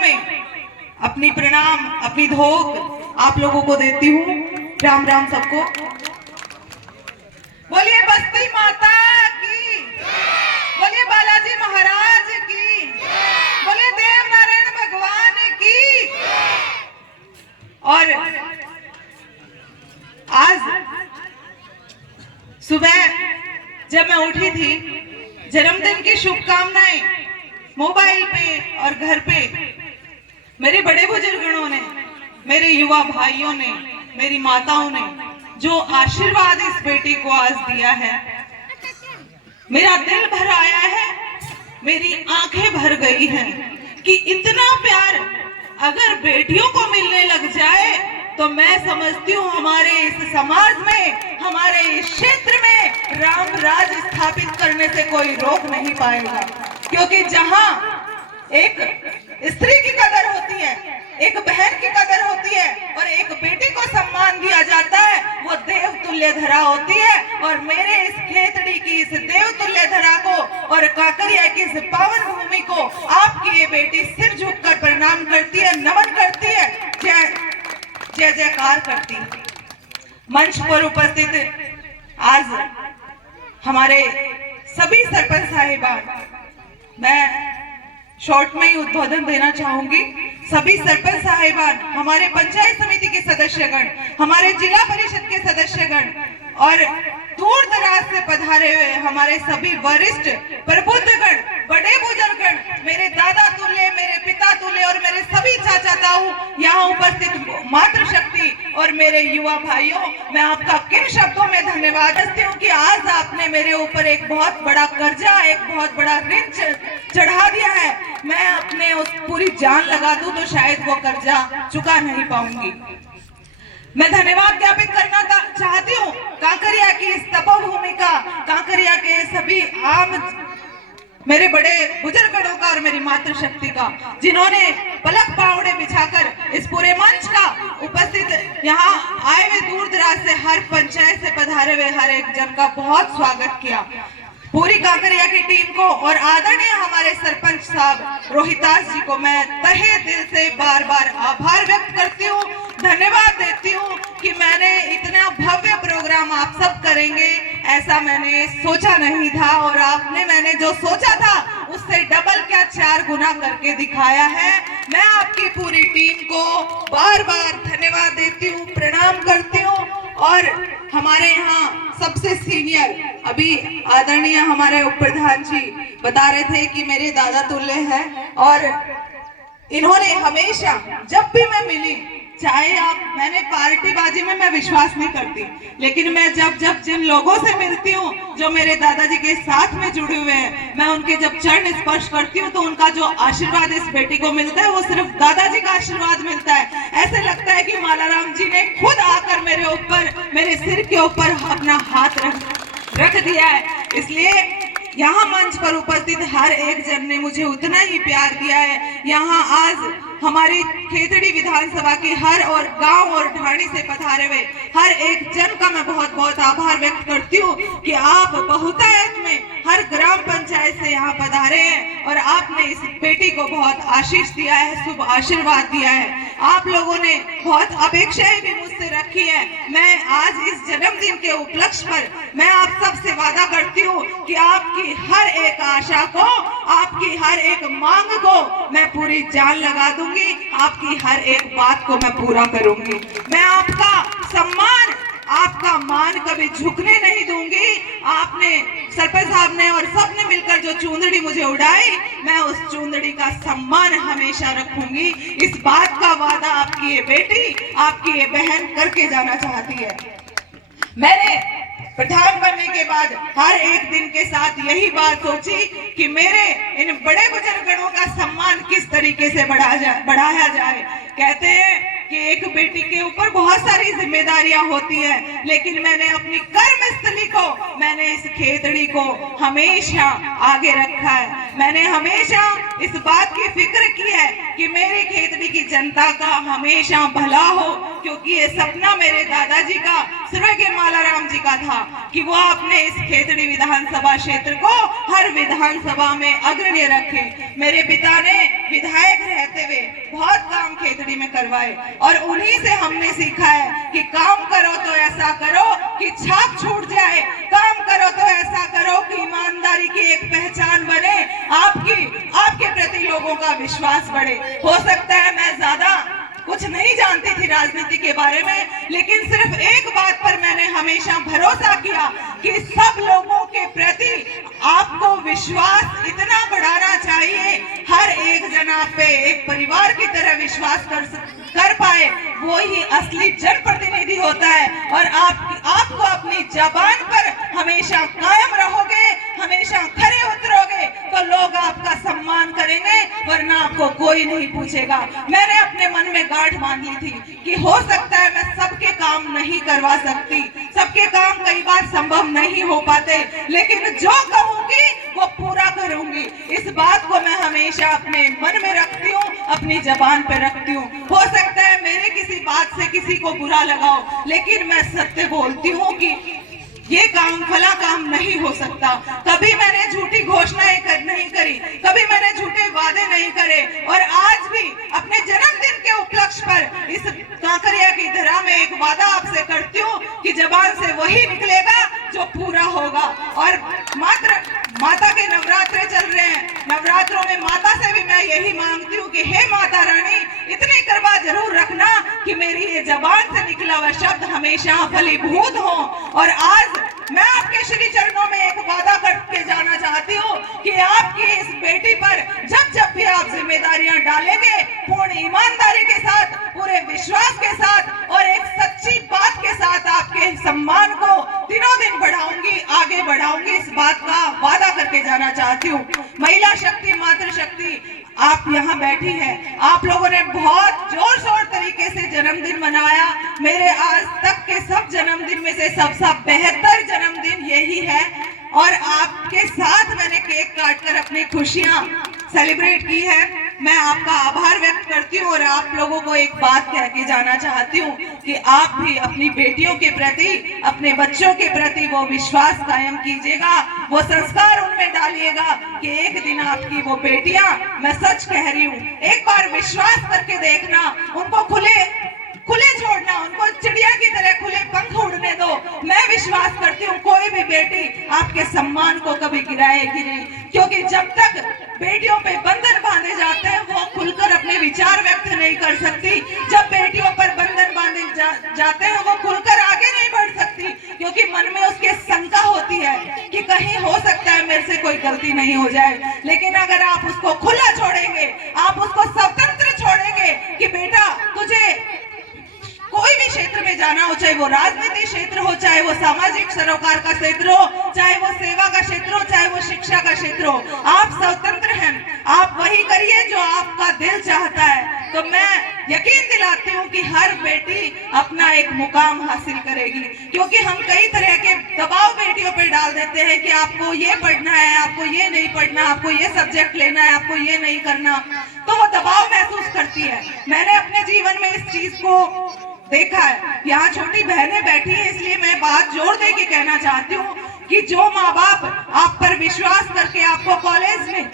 में अपनी प्रणाम, अपनी धोक आप लोगों को देती हूँ। राम राम सबको। बोलिए बस्ती माता की, बोलिए बालाजी महाराज की, बोलिए देव नारायण भगवान की। और आज सुबह जब मैं उठी थी, जन्मदिन की शुभकामनाएं मोबाइल पे और घर पे मेरे बड़े बुजुर्गों ने, मेरे युवा भाइयों ने, मेरी माताओं ने जो आशीर्वाद इस बेटी को आज दिया है, मेरा दिल भर आया है, मेरी आंखें भर गई हैं कि इतना प्यार अगर बेटियों को मिलने लग जाए तो मैं समझती हूँ हमारे इस समाज में, हमारे इस क्षेत्र में राम राज स्थापित करने से कोई रोक नहीं पाएगा। क्योंकि जहां एक स्त्री की कदर होती है, एक बहन की कदर होती है और एक बेटी को सम्मान दिया जाता है, वो देव तुल्य धरा होती है। और मेरे इस खेतड़ी की इस देव तुल्य धरा को और काकरिया की इस पावन भूमि को आपकी ये बेटी सिर झुककर प्रणाम करती है, नमन करती है, जय जय जयकार करती है। मंच पर उपस्थित आज हमारे सभी सरपंच साहिबान, मैं शॉर्ट में ही उद्बोधन देना चाहूंगी। सभी सरपंच साहिबान, हमारे पंचायत समिति के सदस्यगण, हमारे जिला परिषद के सदस्यगण और दूर दराज से पधारे हुए हमारे सभी वरिष्ठ प्रबुद्धगण, बड़े बुजुर्गगण, मेरे दादा तुल्य, मेरे पिता तुल्य और मेरे सभी चाचा ताऊ, यहाँ उपस्थित मातृशक्ति और मेरे युवा भाइयों, मैं आपका किन शब्दों में धन्यवाद देती हूँ कि आज आपने मेरे ऊपर एक बहुत बड़ा कर्जा, एक बहुत बड़ा ऋण चढ़ा दिया है। मैं अपने उस पूरी जान लगा दूं तो शायद वो कर्जा चुका नहीं पाऊंगी। मैं धन्यवाद ज्ञापित करना चाहती हूँ कांकरिया की इस तपोभूमि का, कांकरिया के सभी आम मेरे बड़े बुजुर्गों का और मेरी मातृशक्ति का, जिन्होंने पलक पावड़े बिछाकर इस पूरे मंच का उपस्थित यहाँ आए हुए दूर दराज से हर पंचायत से पधारे हुए हर एक जन का बहुत स्वागत किया। पूरी कांकरिया की टीम को और आदरणीय हमारे सरपंच साहब रोहितास जी को मैं तहे दिल से बार बार आभार व्यक्त करती हूँ, धन्यवाद देती हूँ कि मैंने इतना भव्य प्रोग्राम आप सब करेंगे ऐसा मैंने सोचा नहीं था, और आपने मैंने जो सोचा था उससे डबल क्या 4 गुना करके दिखाया है। मैं आपकी पूरी टीम को बार बार धन्यवाद देती हूँ, प्रणाम करती हूँ। और हमारे यहाँ सबसे सीनियर, अभी आदरणीय हमारे उप प्रधान जी बता रहे थे कि मेरे दादा तुल्य है, और इन्होंने हमेशा जब भी मैं मिली, चाहे आप, मैंने पार्टीबाजी में मैं विश्वास नहीं करती, लेकिन मैं जब जिन लोगों से मिलती हूँ जो मेरे दादाजी के साथ में जुड़े हुए हैं, मैं उनके जब चरण स्पर्श करती हूँ तो उनका जो आशीर्वाद इस बेटी को मिलता है वो सिर्फ दादाजी का आशीर्वाद मिलता है। ऐसे लगता है कि मालाराम जी ने खुद आकर मेरे ऊपर, मेरे सिर के ऊपर अपना हाथ रख दिया है। इसलिए यहाँ मंच पर उपस्थित हर एक जन ने मुझे उतना ही प्यार दिया है। यहाँ आज हमारी खेतड़ी विधानसभा की हर और गांव और ढाणी से पधारे हुए हर एक जन का मैं बहुत बहुत आभार व्यक्त करती हूँ कि आप बहुतायत में हर ग्राम पंचायत से यहाँ पधारे हैं और आपने इस बेटी को बहुत आशीष दिया है, शुभ आशीर्वाद दिया है। आप लोगों ने बहुत अपेक्षाएं भी मुझसे रखी है। मैं आज इस जन्मदिन के उपलक्ष्य पर मैं आप सबसे वादा करती हूँ कि आपकी हर एक आशा को, आपकी हर एक मांग को मैं पूरी जान लगा दूंगी, आपकी हर एक बात को मैं पूरा करूंगी। मैं आपका सम्मान, आपका मान कभी झुकने नहीं दूंगी। आपने, सरपंच साहब ने और सबने मिलकर जो चूंदड़ी मुझे उड़ाई, मैं उस चूंदड़ी का सम्मान हमेशा रखूंगी। इस बात का वादा आपकी ये बेटी, आपकी ये बहन करके जाना चाहती है। मैंने प्रधान बनने के बाद हर एक दिन के साथ यही बात सोची कि मेरे इन बड़े बुजुर्गों का सम्मान किस तरीके से बढ़ाया जाए। कहते हैं कि एक बेटी के ऊपर बहुत सारी जिम्मेदारियां होती है, लेकिन मैंने अपनी कर्मस्थली को, मैंने इस खेतड़ी को हमेशा आगे रखा है। मैंने हमेशा इस बात की फिक्र की है कि मेरी खेतड़ी की जनता का हमेशा भला हो, क्योंकि ये सपना मेरे दादाजी का, स्वर्गीय मालाराम जी का था कि वो अपने इस खेतड़ी विधानसभा क्षेत्र को हर विधानसभा में अग्रणी रखे। मेरे पिता ने विधायक रहते हुए बहुत काम खेतड़ी में करवाए और उन्हीं से हमने सीखा है कि काम करो तो ऐसा करो कि छाप छूट जाए, काम करो तो ऐसा करो कि ईमानदारी की एक पहचान बने, आपके प्रति लोगों का विश्वास बढ़े। हो सकता है मैं ज्यादा कुछ नहीं जानती थी राजनीति के बारे में, लेकिन सिर्फ एक बात पर मैंने हमेशा भरोसा किया कि सब लोगों के प्रति आपको विश्वास इतना बढ़ाना चाहिए, हर एक जना पे एक परिवार की तरह विश्वास कर पाए, वो ही असली जनप्रतिनिधि होता है। और आपको अपनी जबान पर हमेशा कायम रहोगे, हमेशा खरे उतरोगे तो लोग आपका सम्मान करेंगे, वरना आपको कोई नहीं पूछेगा। मैंने अपने मन में गांठ बांध ली थी कि हो सकता है मैं सबके काम नहीं करवा सकती, सबके काम कई बार संभव नहीं हो पाते, लेकिन जो कहूंगी वो पूरा करूंगी। इस बात को मैं हमेशा अपने मन में रखती हूँ, अपनी जबान पे रखती हूँ। हो सकता है मेरे किसी बात से किसी को बुरा लगाओ, लेकिन मैं सत्य बोलती हूँ कि ये काम भला काम नहीं हो सकता। कभी मैंने झूठी घोषणाएं नहीं करी, कभी मैंने झूठे वादे नहीं करे, और आज भी अपने जन्मदिन के उपलक्ष्य पर इस कांकरिया की धरा में एक वादा आपसे करती हूँ कि जबान से वही निकलेगा जो पूरा होगा। और मात्र माता के नवरात्रे चल रहे हैं, नवरात्रों में माता से भी मैं यही मांगती हूँ कि हे माता रानी, इतनी कृपा जरूर रखना कि मेरी ये जबान से निकला हुआ शब्द हमेशा फलीभूत हो। और आज मैं आपके श्री चरणों में एक वादा करके जाना चाहती हूँ कि आपकी इस बेटी पर जब भी आप जिम्मेदारियां डालेंगे, पूर्ण ईमानदारी के साथ, पूरे विश्वास के साथ और एक सच्ची बात के साथ आपके सम्मान को दिनों दिन बढ़ाऊंगी, आगे बढ़ाऊंगी, इस बात का वादा करके जाना चाहती हूँ। महिला शक्ति, मातृशक्ति, आप यहाँ बैठी हैं, आप लोगों ने बहुत जोर शोर तरीके से जन्मदिन मनाया। मेरे आज तक के सब जन्मदिन में से सबसे बेहतर जन्मदिन यही है, और आपके साथ मैंने केक काटकर अपनी खुशियां सेलिब्रेट की है। मैं आपका आभार व्यक्त करती हूँ और आप लोगों को एक बात कह के जाना चाहती हूँ कि आप भी अपनी बेटियों के प्रति, अपने बच्चों के प्रति वो विश्वास कायम कीजिएगा, वो संस्कार उनमें डालिएगा कि एक दिन आपकी वो बेटियां, मैं सच कह रही हूँ, एक बार विश्वास करके देखना, उनको खुले छोड़ना, उनको चिड़िया की तरह खुले पंख उड़ने दो। मैं विश्वास करती हूँ कोई भी बेटी आपके सम्मान को कभी गिराएगी नहीं, क्योंकि जब तक बेटियों पे बंधन बांधे जाते हैं वो खुलकर अपने विचार व्यक्त नहीं कर सकती। जब बेटियों पर बंधन बांधे जाते हैं वो खुलकर आगे नहीं बढ़ सकती, क्योंकि मन में उसके शंका होती है कि कहीं हो सकता है मेरे से कोई गलती नहीं हो जाए। लेकिन अगर आप उसको खुला छोड़ेंगे, आप उसको स्वतंत्र छोड़ेंगे कि बेटा तुझे कोई भी क्षेत्र में जाना हो, चाहे वो राजनीतिक क्षेत्र हो, चाहे वो सामाजिक सरोकार का क्षेत्र हो, चाहे वो सेवा का क्षेत्र हो, चाहे वो शिक्षा का क्षेत्र हो, आप स्वतंत्र हैं, आप वही करिए जो आपका दिल चाहता है। तो मैं यकीन दिलाती हूँ कि हर बेटी अपना एक मुकाम हासिल करेगी, क्योंकि हम कई तरह के दबाव बेटियों पर डाल देते हैं कि आपको ये पढ़ना है, आपको ये नहीं पढ़ना, आपको ये सब्जेक्ट लेना है, आपको ये नहीं करना, तो वो दबाव महसूस करती है। मैंने अपने जीवन में इस चीज को देखा है। यहाँ छोटी बहनें बैठी हैं, इसलिए मैं बात जोर दे के कहना चाहती हूँ कि जो माँ बाप आप पर विश्वास करके आपको कॉलेज में,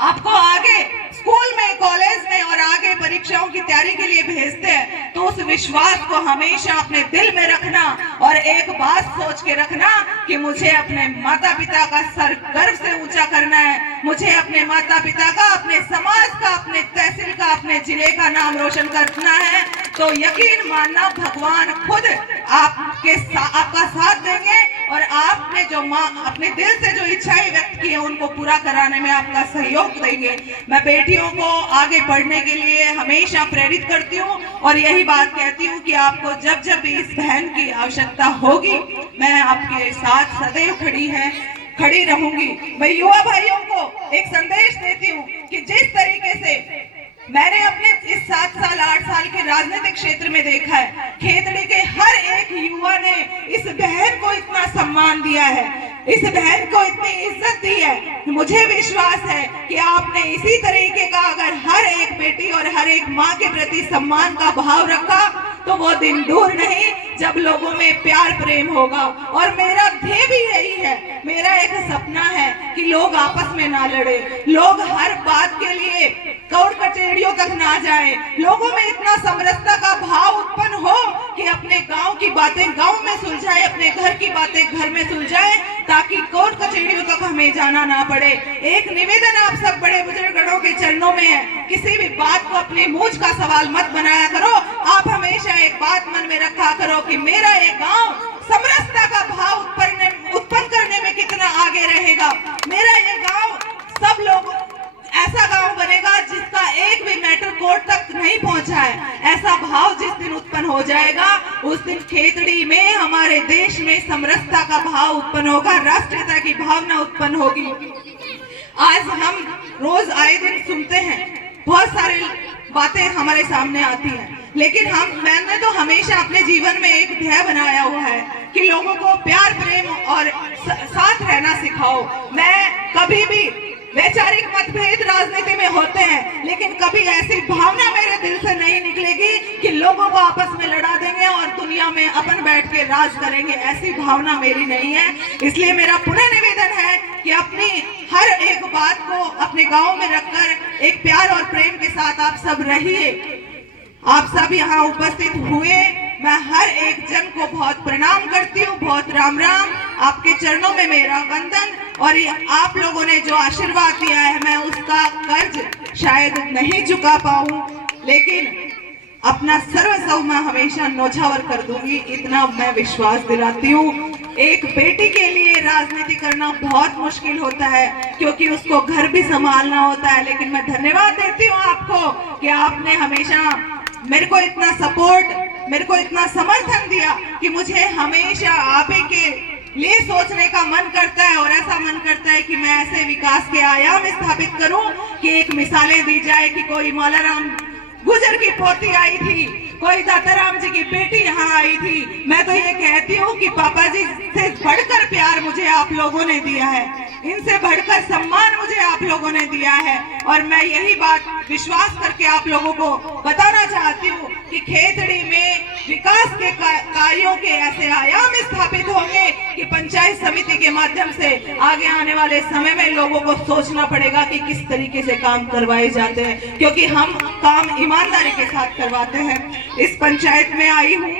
आपको आगे स्कूल में, कॉलेज में और आगे परीक्षाओं की तैयारी के लिए भेजते हैं, तो उस विश्वास को हमेशा अपने दिल में रखना और एक बात सोच के रखना कि मुझे अपने माता पिता का सर गर्व से ऊंचा करना है, मुझे अपने माता पिता का, अपने समाज का, अपने तहसील का, अपने जिले का नाम रोशन करना है। तो यकीन मानना भगवान खुद आपका साथ देंगे और आपने जो अपने दिल से जो इच्छाएं व्यक्त की है उनको पूरा कराने में आपका सहयोग देंगे। मैं बेटियों को आगे बढ़ने के लिए हमेशा प्रेरित करती हूँ और यही बात कहती हूँ कि आपको जब भी इस बहन की आवश्यकता होगी, मैं आपके साथ सदैव खड़ी रहूंगी। मैं युवा भाइयों को एक संदेश देती हूँ कि जिस तरीके से मैंने अपने इस 7 साल 8 साल के राजनीतिक क्षेत्र में देखा है, खेतड़ी के हर एक युवा ने इस बहन को इतना सम्मान दिया है, इस बहन को इतनी इज्जत दी है। मुझे विश्वास है कि आपने इसी तरीके का अगर हर एक बेटी और हर एक माँ के प्रति सम्मान का भाव रखा तो वो दिन दूर नहीं जब लोगों में प्यार प्रेम होगा। और मेरा ध्येय भी यही है मेरा एक सपना है कि लोग आपस में ना लड़े, लोग हर बात के लिए कोर्ट कचहरियों तक ना जाए, लोगों में इतना समरसता का भाव उत्पन्न हो कि अपने गांव की बातें गांव में सुलझाए, अपने घर की बातें घर में सुलझाए, ताकि कोर्ट कचहरियों तक हमें जाना ना पड़े। एक निवेदन आप सब बड़े बुजुर्गों के चरणों में है, किसी भी बात को अपनी मूंछ का सवाल मत बनाया करो। आप हमेशा एक बात मन में रखा करो कि मेरा ये गांव समरसता का भाव उत्पन्न करने में कितना आगे रहेगा। मेरा ये गांव सब लोग ऐसा गांव बनेगा जिसका एक भी मैटर कोर्ट तक नहीं पहुंचा है। ऐसा भाव जिस दिन उत्पन्न हो जाएगा, उस दिन खेतड़ी में, हमारे देश में समरसता का भाव उत्पन्न होगा, राष्ट्रीयता की भावना उत्पन्न होगी। आज हम रोज आए दिन सुनते हैं, बहुत सारी बातें हमारे सामने आती हैं, लेकिन मैंने तो हमेशा अपने जीवन में एक ध्येय बनाया हुआ है कि लोगों को प्यार, प्रेम और साथ रहना सिखाओ। मैं कभी भी वैचारिक मतभेद राजनीति में होते हैं, लेकिन कभी ऐसी भावना मेरे दिल से नहीं निकलेगी कि लोगों को आपस में लड़ा देंगे और दुनिया में अपन बैठ के राज करेंगे। ऐसी भावना मेरी नहीं है। इसलिए मेरा पुनः निवेदन है कि अपनी हर एक बात को अपने गांव में रखकर एक प्यार और प्रेम के साथ आप सब रहिए। आप सब यहाँ उपस्थित हुए, मैं हर एक जन को बहुत प्रणाम करती हूँ, बहुत राम राम। आपके चरणों में मेरा वंदन, और आप लोगों ने जो आशीर्वाद दिया है, मैं उसका कर्ज शायद नहीं चुका पाऊं, लेकिन अपना सर्वस्व मैं हमेशा न्यौछावर कर दूंगी, इतना मैं विश्वास दिलाती हूँ। एक बेटी के लिए राजनीति करना बहुत मुश्किल होता है, क्योंकि उसको घर भी संभालना होता है, लेकिन मैं धन्यवाद देती हूँ आपको कि आपने हमेशा मेरे को इतना सपोर्ट, मेरे को इतना समर्थन दिया कि मुझे हमेशा आप ही के लिए सोचने का मन करता है, और ऐसा मन करता है कि मैं ऐसे विकास के आयाम स्थापित करूं कि एक मिसालें दी जाए कि कोई मौलाराम गुजर की पोती आई थी, कोई दाताराम जी की बेटी यहाँ आई थी। मैं तो ये कहती हूँ कि पापा जी से बढ़कर प्यार मुझे आप लोगों ने दिया है, इनसे बढ़कर सम्मान मुझे आप लोगों ने दिया है, और मैं यही बात विश्वास करके आप लोगों को बताना चाहती हूँ कि खेतड़ी में विकास के कार्यों के ऐसे आयाम स्थापित होंगे कि पंचायत समिति के माध्यम से आगे आने वाले समय में लोगों को सोचना पड़ेगा कि किस तरीके से काम करवाए जाते हैं, क्योंकि हम काम ईमानदारी के साथ करवाते हैं। इस पंचायत में आई हूँ,